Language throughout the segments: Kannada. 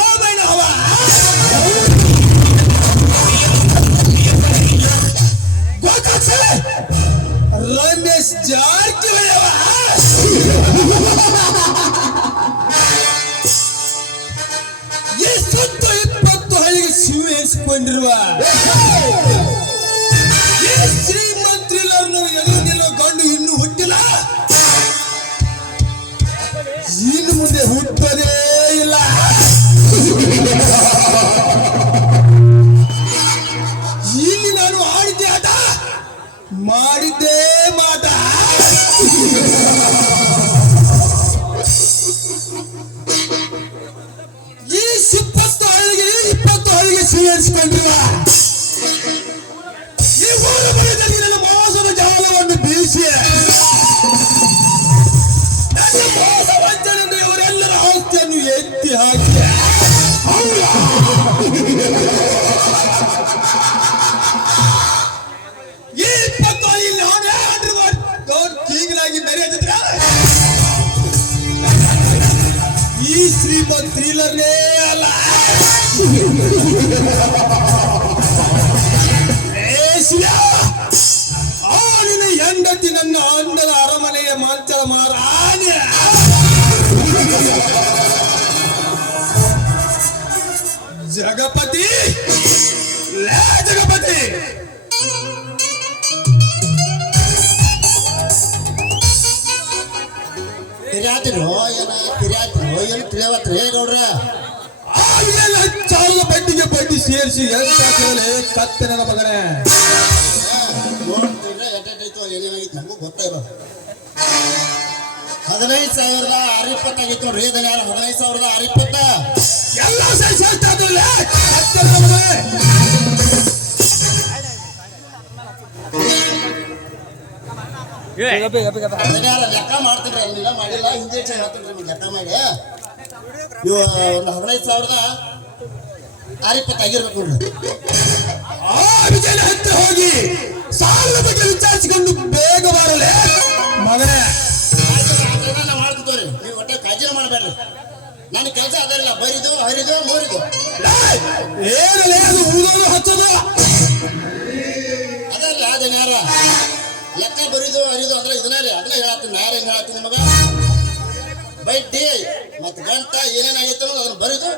ಸಿದ್ದರಾಮಯ್ಯ ಹವ ಗೋಕಾಕ್ಸೆ ರಮೇಶ್ ಜಾರಕಿಹೊಳಿ ಅವ ಈ ಸುತ್ತ ಇಪ್ಪತ್ತು ಹಳ್ಳಿಗೆ ಮಾಡಿದ್ದೇ ಮಾತಾ. ಈ ಇಪ್ಪತ್ತು ಹಳ್ಳಿಗೆ ಇಪ್ಪತ್ತು ಹಳ್ಳಿಗೆ ಸ್ವೀಕರಿಸಿಕೊಂಡಿರುವ ಜಗಪತಿ ತಿರ್ಯಾತಿರೋ ಏನ ತಿರ್ಯಾತಿರೋ ಏನು ತಿಳಿಯವತ್ರಿ ಗೌಡ್ರ ಆಮೇಲೆ ಚಾಲ ಬಡ್ಡಿಗೆ ಬಡ್ಡಿ ಸೇರಿಸಿ ಎಂತ ಕತ್ತೆ ನನ್ನ ಮಗನೇ ನೋಡ್ತಿದ್ರೆ ಎಟ್ಟೈತೋ ಏನೇನಾಗಿತ್ತು ನಮಗೂ ಹದಿನೈದು ಸಾವಿರದ ಆರಿಪ್ಪತ್ತಾಗಿತ್ತು ನೋಡ್ರಿ ಇದನ್ನ ಯಾರು? ಹದಿನೈದು ಸಾವಿರದ ಆರಿಪ್ಪತ್ತ ಎಲ್ಲ ಇದ್ರಲ್ಲ ಕತ್ತೆ ಲೆಕ್ಕ ಮಾಡ್ತಿದ್ರಿ ಅದನ್ನೆಲ್ಲ ಮಾಡಿಲ್ಲ. ಹೇಳ್ತೀನಿ ನಿಮ್ಗೆ ಲೆಕ್ಕ ಮಾಡಿ. ನೀವು ಒಂದು ಹದಿನೈದು ಸಾವಿರದ ಆರಿಪ್ಪತ್ತಾಗಿರ್ಬೇಕು ನೋಡ್ರಿ. ಆ ವಿಜಯನ ಹತ್ತಿರ ಹೋಗಿ ಸಾಲ ಬಗ್ಗೆ ವಿಚಾರಿಸಿಕೊಂಡು ಬೇಗ ಬರಲೇ. ಮಗನೇ. ಮಾಡ್ಕೊತವ್ರಿ ನೀವು ಒಟ್ಟೆ ಕಾಳಜಿನ ಮಾಡಬೇಡ್ರಿ. ನನ್ನ ಕೆಲಸ ಅದಲ್ಲ ಬರಿದು ಹರಿದು ಮೂರಿದು. ಲೇ, ಏನಲೇ ಅದು ಹಚ್ಚೋದು. ಲೆಕ್ಕ ಬರಿದು ಹರಿದು ಅಂದ್ರೆ ಇದನ್ನ ರೀ, ಅದನ್ನ ಹೇಳತ್ತೀನಿ. ನಾರ ಹೆಂಗ್ ಹೇಳತ್ತೀನಿ ನಿಮಗ? ಬಡ್ಡಿ ಮತ್ತು ಗಂಟ ಏನೇನಾಗೈತೆ ಅದನ್ನ ಬರಿದು.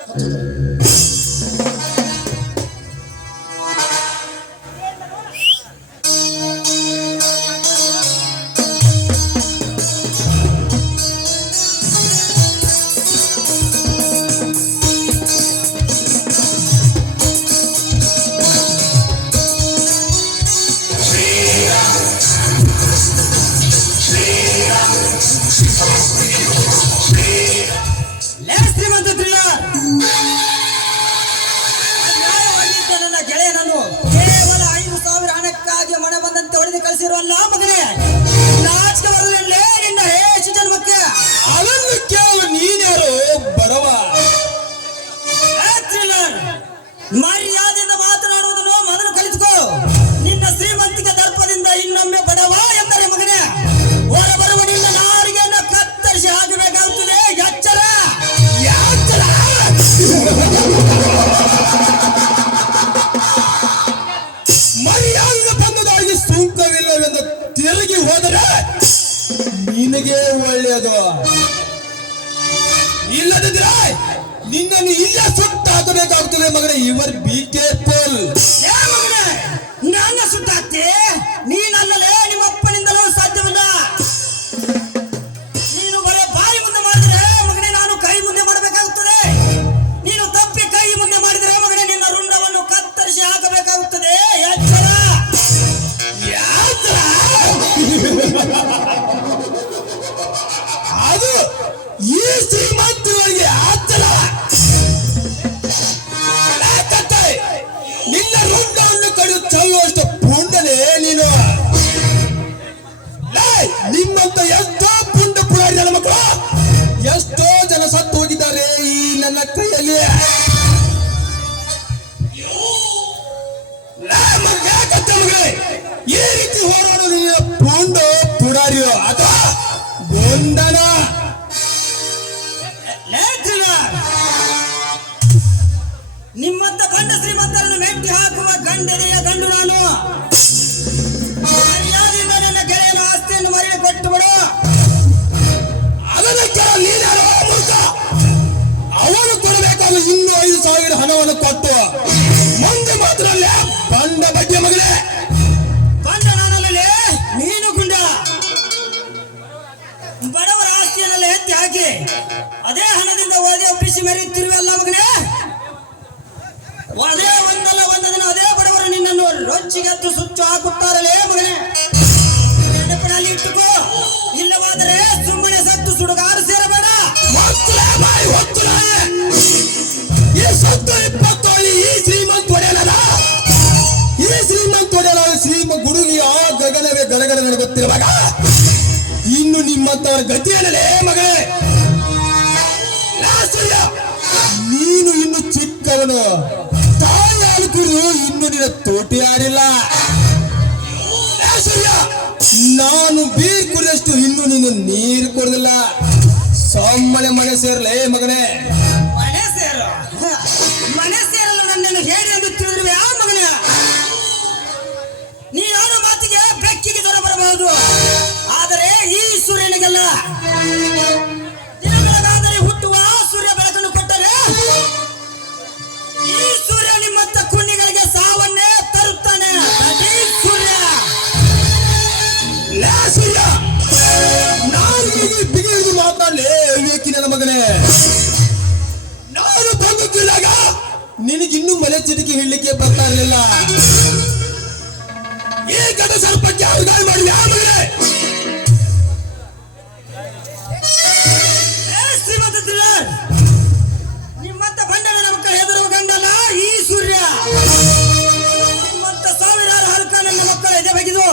ಕಳಿಸಿರುವಲ್ಲ ಮಗನೇ. ನಾಚಿಕೆ ಬರಲಿಲ್ಲೇ ನಿನ್ನ ಹೇಸು ಜನ್ಮಕ್ಕೆ ಅದನ್ನು ಕೇಳು ನೀನ್ಯಾರು ಬಡವ ಲೇ ಒಳ್ಳೆಯದು. ಇಲ್ಲದಿದ್ರೆ ನಿನ್ನನ್ನು ಇಲ್ಲ ಸುಟ್ಟು ಹಾಕಬೇಕಾಗ್ತದೆ ಮಗನೇ ಇವರ್ ಬಿ ನನ್ನ ಕೈಯಲ್ಲಿ ಈ ರೀತಿ ಹೋರಾಡೋದು ಪುಂಡು ಪುಡಾರಿಯೋ ಅಥವಾ ಗೊಂದನ ನೇತ್ರ ನಿಮ್ಮಂತ ಗಂಡ ಶ್ರೀಮಂತರನ್ನು ಮೆಟ್ಟಿ ಹಾಕುವ ಗಂಡನೆಯ ಗಂಡು ನಾನು. ಮರ್ಯಾದೆಯಿಂದ ನನ್ನ ಗೆಳೆಯನ ಆಸ್ತಿಯನ್ನು ಮರೆಯ ಕೊಟ್ಟು ಬಿಡು. ಅದನ್ನ ನೀನ್ಯಾರೋ ಕೊಡಬೇಕಾದ ಇನ್ನೂ ಐದು ಸಾವಿರ ಹಣವನ್ನು ಕೊಟ್ಟು ಮುಂದೆ ಮಾತ್ರ ಬಂಡ ಬಗ್ಗೆ ಮಗಳೇ. ನಾನಲ್ಲೇ ನೀನು ಗುಂಡ. ಬಡವರ ಆಸ್ತಿಯನ್ನೆಲ್ಲ ಎತ್ತಿ ಹಾಕಿ ಅದೇ ಹಣದಿಂದ ಓದಿ ಒಪ್ಪಿಸಿ ಮೆರೆಯುತ್ತಿರುವಲ್ಲ ಮಗಳೇ ಅದೇ ಒಂದಲ್ಲ ಒಂದ ದಿನ ಅದೇ ಬಡವರು ನಿನ್ನನ್ನು ರೊಚ್ಚಿಗೆತ್ತು ಸುಚ್ಚು ಹಾಕುತ್ತಾರಲೇ ಮಗನೇ. ನೆನಪಿನಲ್ಲಿ ಇಟ್ಟುಕೋ. ಇಲ್ಲವಾದರೆ ಸುಮ್ಮನೆ ಸತ್ತು ಸುಡುಗಾರು ಸೇರಬೇಡ. ಹೊತ್ತು ಬಾಯಿ ಹೊತ್ತುಲೆ. ಈ ಸತ್ತು ಇಪ್ಪತ್ತೋಳಿ ಈ ಶ್ರೀಮಂತ ಒಡೆಯಲದ ಈ ಶ್ರೀಮಂತ ಒಡೆಯಲ ಶ್ರೀಮ ಗುಡುಗಿ ಆ ಗಗನವೇ ಗಡಗಡ ನಡುಗುತ್ತಿರುವಾಗ ಇನ್ನು ನಿಮ್ಮಂತವರ ಗತಿ ಏನಲೇ ಮಗಳೇ? ನೀನು ಇನ್ನು ಚಿಕ್ಕವನು. ತಾಯಿ ಹಾಲು ಇನ್ನು ನಿನ್ನ ತೋಟಿ ಆಡಿಲ್ಲ ನಾನು ಬೀರ್ ಕುಡಿದಷ್ಟು ಇನ್ನು ನೀನು ನೀರು ಕುಡಿದಿಲ್ಲ. ಸಾಮಾನ್ಯ ಮನೆ ಸೇರ್ಲೇ ಮಗನೇ. ಹೇಳಿ ಎಂದು ತಿಳಿದಿರುವೆ. ಆ ನೀ ನೀನಾದ ಮಾತಿಗೆ ಬೆಕ್ಕಿಗೆ ದೊರ ಬರಬಹುದು. ಆದರೆ ಈ ಸೂರ್ಯನಿಗೆಲ್ಲ ದಿನ ಬೆಳಗಾದರೆ ಹುಟ್ಟುವ ಸೂರ್ಯ ಬೆಳಕನ್ನು ಕೊಟ್ಟರೆ ಈ ಸೂರ್ಯ ನಿಮ್ಮಂತ ನಿನಗಿನ್ನೂ ಮಲೆ ಚಿಟಿಕೆ ಹೇಳಲಿಕ್ಕೆ ಬರ್ತಾ ಇರಲಿಲ್ಲ ಈ ಗಡ ಸರ್ಪಕ್ಕೆ ಅವಗಾಯ ಮಾಡಿ ಯಾವ ಮಗನೇ! ನಿಮ್ಮಂತ ಬಂಡಗಳ ಮಕ್ಕಳು ಹೆದರುವ ಗಂಡಲ್ಲ ಈ ಸೂರ್ಯ. ನಿಮ್ಮಂತ ಸಾವಿರಾರು ಹಲ್ಕ ನನ್ನ ಮಕ್ಕಳ ಎದೆ ಬಗೆದು,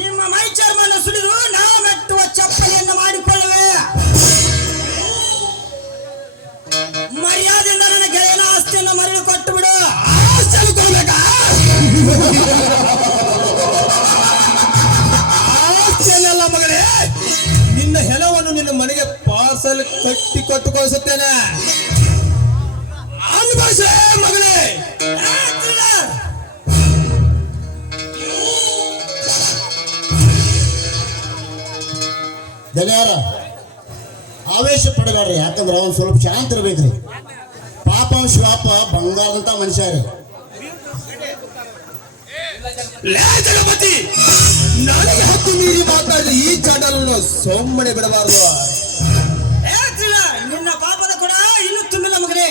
ನಿಮ್ಮ ಮೈ ಚರ್ಮನ್ನು ಸುಳಿದು ನಾ ಮೆಟ್ಟುವ ಚಪ್ಪಲಿಯನ್ನು ಮಾಡಿಕೊಳ್ಳುವೆ ಮರಳಿ ಕೊಟ್ಟು ಬಿಡು ಆಸ್ತಿಯನ್ನು ಆ ಆಸ್ತಿಯನ್ನೆಲ್ಲ ಮಗಳೇ. ನಿನ್ನ ಹೆಲವನ್ನು ನಿನ್ನ ಮನೆಗೆ ಪಾರ್ಸಲ್ ಕಟ್ಟಿ ಕೊಟ್ಟು ಕಳಿಸುತ್ತೇನೆ. ಅನುಭವಿಸೇ ಮಗಳೇ! ಧನ್ಯಾರ ಆವೇಶ ಪಡಬಾರ್ರಿ ಯಾಕಂದ್ರೆ ಅವ್ನು ಸ್ವಲ್ಪ ಶಾಂತ ಇರ್ಬೇಕ್ರಿ. ಪಾಪ ಶ್ವಾಪ ಶಿವಪ್ಪ ಬಂಗಾರದಂತ ಮನುಷ್ಯ ರೀ ಲೇ ಜಗಪತಿ ನನಗೆ ಹತ್ತು ಮೀರಿ ಮಾತಾಡಿ ಈ ಚಾನಲ್ ಸೊಮ್ಮನೆ ಬಿಡಬಾರದು! ನಿನ್ನ ಪಾಪದ ಕೂಡ ಇನ್ನು ತುಂಬಿಲ್ಲ ಮಗನೇ.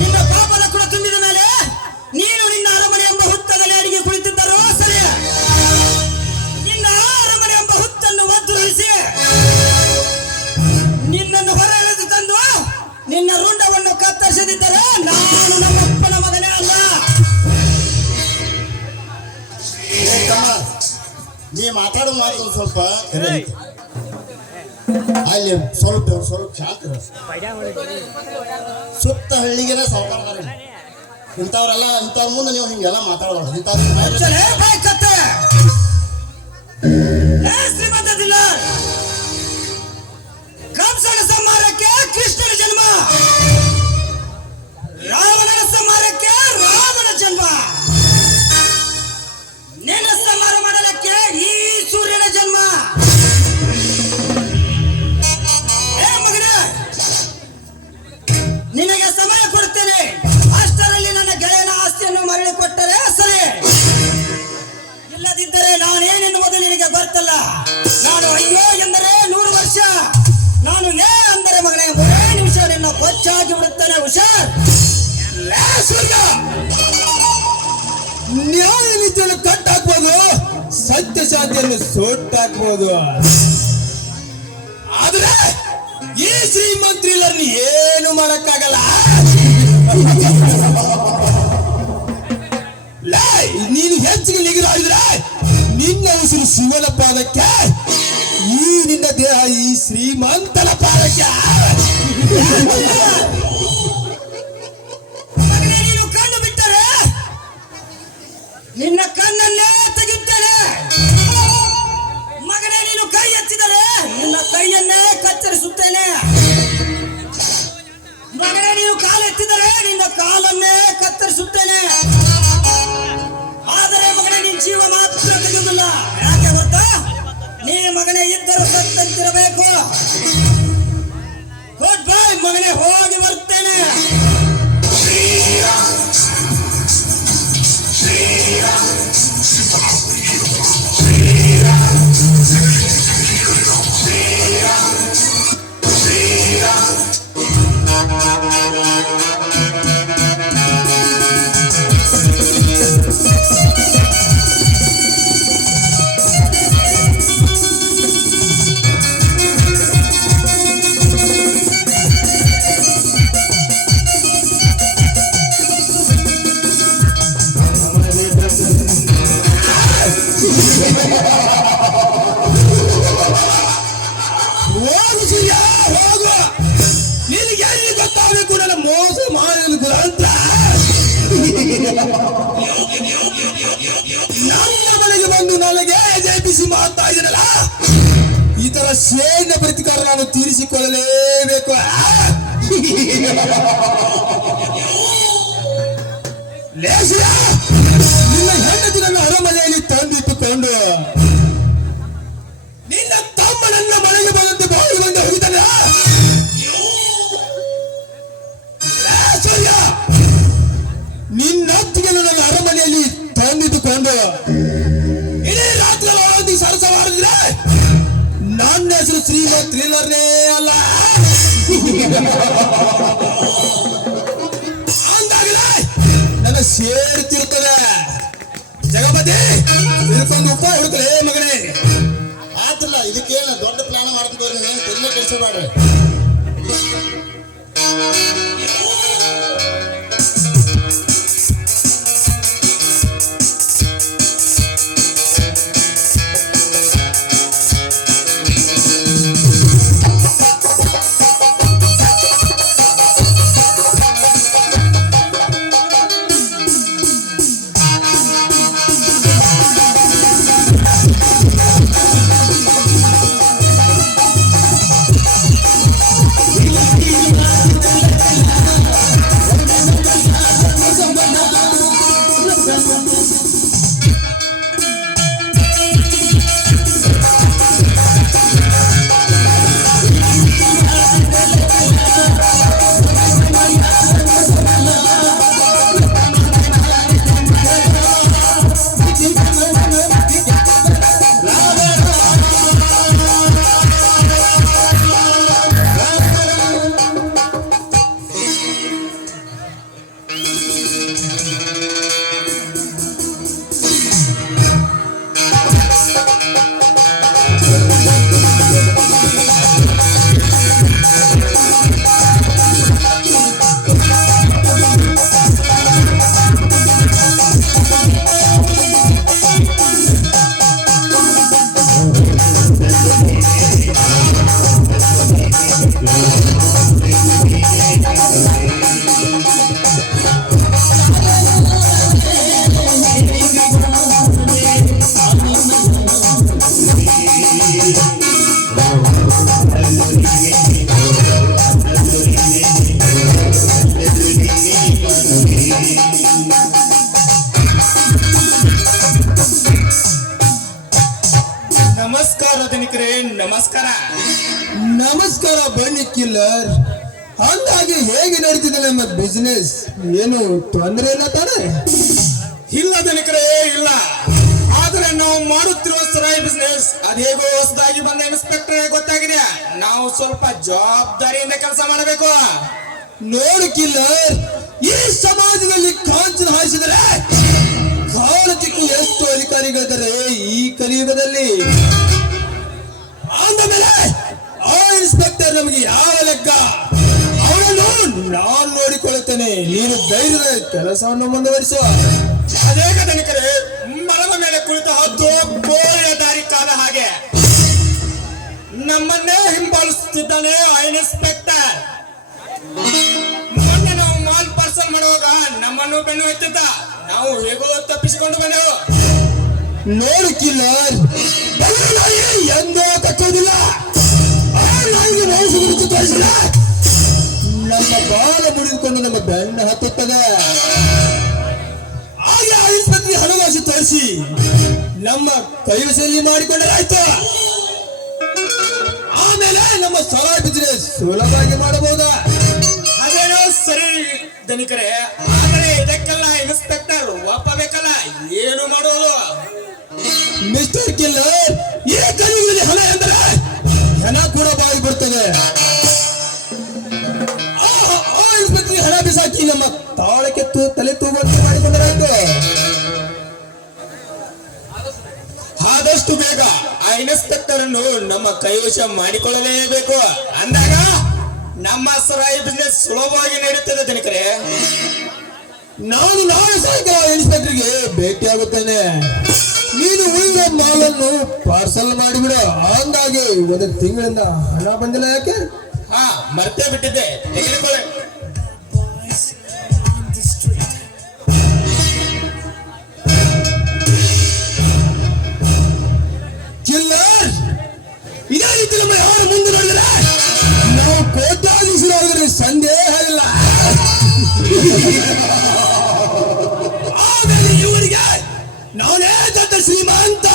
ನಿನ್ನ ಪಾಪದ ಕೂಡ ತುಂಬಿದ ಮಾತು ಸ್ವಲ್ಪ. ಅಲ್ಲಿ ಸ್ವಲ್ಪ ಸ್ವಲ್ಪ ಶಾಂತ ಇರು. ಸುತ್ತ ಹಳ್ಳಿಗೆನೆ ಸಾವುಕಾರ ಇಂಥವ್ರೆಲ್ಲ ಇಂಥವ್ರ ಮುಂದೆ ನೀವು ಹಿಂಗೆಲ್ಲ ಮಾತಾಡಬಾರ್ದು. ಇಂಥವ್ರ ಕೃಷ್ಣನ ಬಾಯ್ ಹುಟ್ಟಾಕ್ಬೋದು ಆದ್ರೆ ಈ ಶ್ರೀಮಂತ್ರಿಲರ್ನಿ ಏನು ಮಾಡಕ್ಕಾಗಲ್ಲ? ನೀನು ಹೆಚ್ಚಿಗೆ ನಿಗ್ರಹಿದ್ರೆ ನಿನ್ನ ಉಸಿರು ಶಿವನ ಪಾದಕ್ಕೆ, ಈ ನಿನ್ನ ದೇಹ ಈ ಶ್ರೀಮಂತನ ಪಾದಕ್ಕೆ. ಕಣ್ಣು ಬಿಟ್ಟರೆ ನಿನ್ನ ಕಣ್ಣಲ್ಲಿ ನಿನ್ನ ಕೈಯನ್ನೇ ಕತ್ತರಿಸುತ್ತೇನೆ. ಮಗನೇ ನೀನು ಕಾಲೆತ್ತಿದರೆ ನಿನ್ನ ಕಾಲನ್ನೇ ಕತ್ತರಿಸುತ್ತೇನೆ. ಆದರೆ ಮಗನೇ, ನಿನ್ನ ಜೀವ ಮಾತ್ರ ತೆಗೆಯುವುದಿಲ್ಲ. ಯಾಕೆ ಗೊತ್ತಾ? ನೀ ಮಗನೇ ಇದ್ದರೂ ಸತ್ತಂತಿರಬೇಕು. ಗುಡ್ ಬೈ ಮಗನೇ, ಹೋಗಿ ಬರ್ತೇನೆ. ಜಯಿಸಿ ಮಾಡ್ತಾ ಇದ್ದೀನಲ್ಲ? ಈ ತರ ಸೇನ ಪ್ರತಿಕಾರ ನಾನು ತೀರಿಸಿಕೊಳ್ಳಲೇಬೇಕು. ನಿನ್ನ ಹೆಂಡತಿ ನನ್ನ ಅರಮನೆಯಲ್ಲಿ ತಂದಿಟ್ಟುಕೊಂಡು ಥ್ರಿಲ್ಲರ್ನೇ ಅಲ್ಲ. ನನ್ನ ಸೇರ್ತಿರ್ತದೆ ಜಗಪತಿ, ಇದಕ್ಕೊಂದು ಉಪಾಯ ಹುಡುಕಲೇ ಮಗನೇ. ಆತಲ್ಲ ಇದಕ್ಕೇನ ದೊಡ್ಡ ಪ್ಲಾನ್ ಮಾಡ್ಕೊಂಡು ನೀನು? ತೆರಿಗೆ ಕೆಲ್ಸಬೇಡ್ರಿ Thank ಹೇಗೆ ನಡೀತಿದೆ ನಮ್ಮ ಬಿಸ್ನೆಸ್ ಏನು ತೊಂದರೆ ಇಲ್ಲ ತಾನೆ? ಇಲ್ಲ ಧನಿಕರೇ ಇಲ್ಲ. ಆದ್ರೆ ನಾವು ಮಾಡುತ್ತಿರುವ ಸರಾಯಿ ಬಿಸ್ನೆಸ್ ಅದೇಗೋ ಹೊಸದಾಗಿ ಬಂದ ಇನ್ಸ್ಪೆಕ್ಟರ್ ಗೊತ್ತಾಗಿದೆ. ನಾವು ಸ್ವಲ್ಪ ಜವಾಬ್ದಾರಿಯಿಂದ ಕೆಲಸ ಮಾಡಬೇಕು. ನೋಡು ಕಿಲ್ಲರ್ ಈ ಸಮಾಜದಲ್ಲಿ ಕಾಂಚನ ಹಾಯಿಸಿದರೆ ಕಾಣತಿಕ್ಕೂ ಎಷ್ಟು ಅಧಿಕಾರಿಗಳಿದ್ದಾರೆ ಈ ಕಲಿಯುಗದಲ್ಲಿ. ಅಂದಮೇಲೆ ಆ ಇನ್ಸ್ಪೆಕ್ಟರ್ ನಮಗೆ ಯಾವ ಲೆಕ್ಕ? ನಾನು ನೋಡಿಕೊಳ್ಳುತ್ತೇನೆ. ನೀನು ಧೈರ್ಯದ ಕೆಲಸವನ್ನು ಮುಂದುವರಿಸುವ. ಅನೇಕ ಧನಿಕರೇ ಮರದ ಮೇಲೆ ಕುಳಿತ ಹದ್ದು ಕೋರಿಯ ದಾರಿ ಕಾದ ಹಾಗೆ. ನಮ್ಮನ್ನೇ ಹಿಂಬಾಲಿಸುತ್ತಿದ್ದಾನೆ ಆ ಇನ್ಸ್ಪೆಕ್ಟರ್ ಮೊನ್ನೆ ನಾವು ಮಾಲ್ ಪಾರ್ಸಲ್ ಮಾಡುವಾಗ ನಮ್ಮನ್ನು ಬೆನ್ನು ಎತ್ತಿದ್ದ. ನಾವು ಹೇಗೋ ತಪ್ಪಿಸಿಕೊಂಡು ಬಂದೆವು. ನೋಡು ಕಿಲ್ಲರ್ ಎಂದೋ ತಕ್ಕುವುದಿಲ್ಲ. ಆ ನಾಯಿಗೆ ನೋವು ತೋರಿಸಿದ ನಮ್ಮ ಬಾಲ ಮುಡಿದುಕೊಂಡು ನಮ್ಮ ಬೆನ್ನ ಹತ್ತುತ್ತದೆ. ಹಾಗೆ ಆಯುಷ್ಮತಿಗೆ ಹಣವಾಸಿ ತರಿಸಿ ನಮ್ಮ ಕೈವಸಲ್ಲಿ ಮಾಡಿಕೊಂಡರಾಯ್ತು. ಆಮೇಲೆ ನಮ್ಮ ಸ್ಥಳ ಬಿಸಿನೆಸ್ ಸುಲಭವಾಗಿ ಮಾಡಬಹುದಾ? ಅದೇನೋ ಸರಿ ಧನಿಕರೇ ಆದರೆ ಇದಕ್ಕೆಲ್ಲ ಇನ್ಸ್ಪೆಕ್ಟರ್ ಒಪ್ಪಬೇಕಲ್ಲ? ಏನು ಮಾಡೋದು? ಮಿಸ್ಟರ್ ಕಿಲ್ಲರ್ ಇನ್ಸ್ಪೆಕ್ಟರ್ ಹಣ ಬಿಸಾಕಿ ನಮ್ಮ ತಾಳಕ್ಕೆ ತಲೆ ತೂಗುವಂತೆ ಮಾಡಿಕೊಂಡರಾಯ್ತು. ಆದಷ್ಟು ಬೇಗ ಆ ಇನ್ಸ್ಪೆಕ್ಟರ್ ಅನ್ನು ನಮ್ಮ ಕೈವಶ ಮಾಡಿಕೊಳ್ಳಲೇಬೇಕು. ಅಂದಾಗ ನಮ್ಮ ಸರಾಯಿ ಬಿಸ್ನೆಸ್ ಸುಲಭವಾಗಿ ನಡೆಯುತ್ತದೆ ಧನಿಕರೇ. ನಾನು ನಾಳೆ ಸಾಯಂಕಾಲ ಇನ್ಸ್ಪೆಕ್ಟರ್ಗೆ ಭೇಟಿಯಾಗುತ್ತೇನೆ ನೀನು ಉಳಿದ ಮಾಲನ್ನು ಪಾರ್ಸಲ್ ಮಾಡಿಬಿಡು. ಅಂದಾಗೆ ಒಂದು ತಿಂಗಳಿಂದ ಹಣ ಬಂದಿಲ್ಲ ಯಾಕೆ? ಹಾ, ಮರ್ತೇ ಬಿಟ್ಟಿದ್ದೆ. ತೆಗೆದುಕೊಳ್ಳಿ. ಆಮೇಲೆ ಇವರಿಗೆ ನಾನೇ ದೊಡ್ಡ ಶ್ರೀಮಂತ.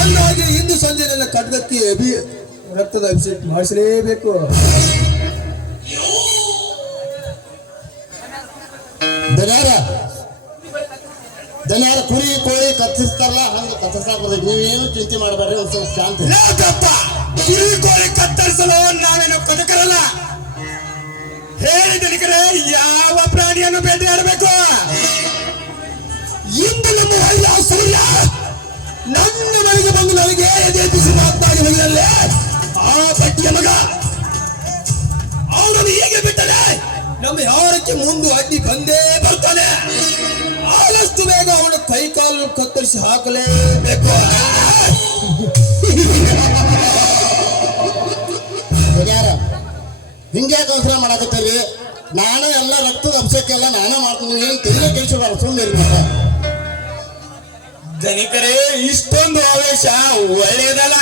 ಅಂದಾಗೆ ಇಂದು ಸಂಜೆ ನನ್ನ ಖಡ್ಗಕ್ಕೆ ಅಭಿ ರಕ್ತದ ಅಭಿಷೇಕ ಮಾಡಿಸಲೇಬೇಕು. ದನಾರ ದನಾರ ಕುರಿ, ಕೋಳಿ ಕತ್ತಿಸ್ತಾರಲ್ಲ ಹಂಗ ನೀವು ನೀವೇನು ಚಿಂತೆ ಮಾಡಬೇಡ್ರಿ ಒಂದ್ ಸ್ವಲ್ಪ ಶಾಂತಿ ಕುರಿ, ಕೋಳಿ ಕತ್ತರಿಸಲು ನಾವೇನು ಕದಕರಲ್ಲ ಹೇಳಿ ಧನಿಕರೇ ಯಾವ ಪ್ರಾಣಿಯನ್ನು ಬೇಟೆಯಾಡಬೇಕು? ಇಂದು ನಮ್ಮ ಹಳ್ಳಿಯ ಸೂರ್ಯ, ನನ್ನ ಮನೆಗೆ ಬಂದು ನನಗೆ ಎದೆತ್ತಿಸಿ ಮಾತನಾಡಿ ಹೋಗಿರಲ್ಲೇ ಆ ಪಟ್ಟಿಯ ಮಗ, ಅವನನ್ನು ಹೇಗೆ ಬಿಟ್ಟರೆ ನಮ್ಮ ಯಾರಕ್ಕೆ ಮುಂದೆ ಅಡ್ಡಿ ಬಂದೇ ಬರ್ತಾನೆ ಆದಷ್ಟು ಬೇಗ ಅವನ ಕೈ ಕಾಲು ಕತ್ತರಿಸಿ ಹಾಕಲೇಬೇಕು. ಹಿಂಗೆ ಕೌನ್ಸಿಲ ಮಾಡಾಕತ್ತೀರಿ? ನಾನು ಎಲ್ಲ ರಕ್ತದ ಅಭಿಷೇಕ ಎಲ್ಲ ನಾನೇ ಮಾಡ್ತೀನಿ ಏನು ತಿರುಗಿ ಕೆಲಸ ಸುಮ್ಮನೆ ಜನಿಕರೇ ಇಷ್ಟೊಂದು ಆವೇಶ ಒಳ್ಳೆಯದಲ್ಲ.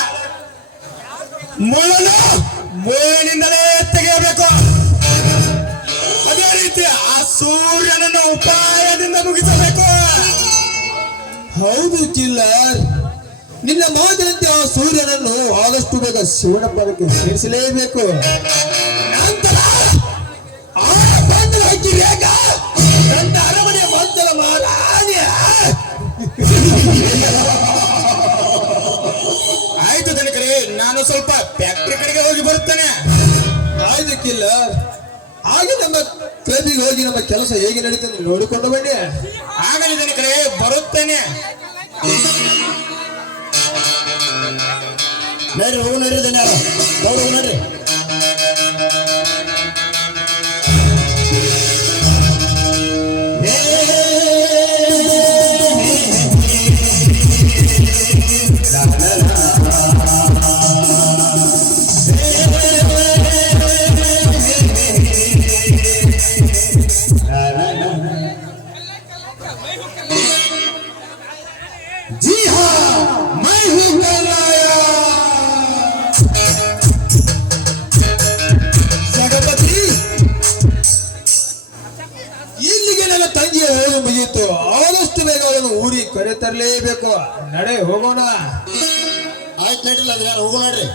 ಮುಳ್ಳು ಮುಳ್ಳಿನಿಂದಲೇ ತೆಗೆಯಬೇಕು. ಅದೇ ರೀತಿ ಆ ಸೂರ್ಯನನ್ನು ಉಪಾಯದಿಂದ ಮುಗಿಸಬೇಕು. ಹೌದು ಚಿಲ್ಲರ್. ನಿನ್ನ ಮಾತಿನಂತೆ ಆ ಸೂರ್ಯನನ್ನು ಆದಷ್ಟು ಬೇಗ ಶಿವನ ಪದಕ್ಕೆ ಸೇರಿಸಲೇಬೇಕು. ಆಯ್ತು ದನಕರೆ ನಾನು ಸ್ವಲ್ಪ ಫ್ಯಾಕ್ಟ್ರಿ ಕಡೆಗೆ ಹೋಗಿ ಬರುತ್ತೇನೆ. ಆಯ್ತು ಕಿಲ್ಲ ಹಾಗೆ ನಮ್ಮ ಕ್ಲಬ್ಬಿಗೆ ಹೋಗಿ ನಮ್ಮ ಕೆಲಸ ಹೇಗೆ ನಡೀತದೆ ನೋಡಿಕೊಂಡು ಬನ್ನಿ. ಆಗಲಿ ಧನಿಕರೇ ಬರುತ್ತೇನೆ. ಬೇರೆ ಹೋಗ್ರಿ ಹೋಗು ನಡ್ರಿ. ಕರೆ ತರಲೇಬೇಕು. ನಡೆ ಹೋಗೋಣ. ಆಯ್ತು ನಡೀಲ್ಲ ಅದ್ರ ಹೋಗೋಣ ನೋಡ್ರಿ.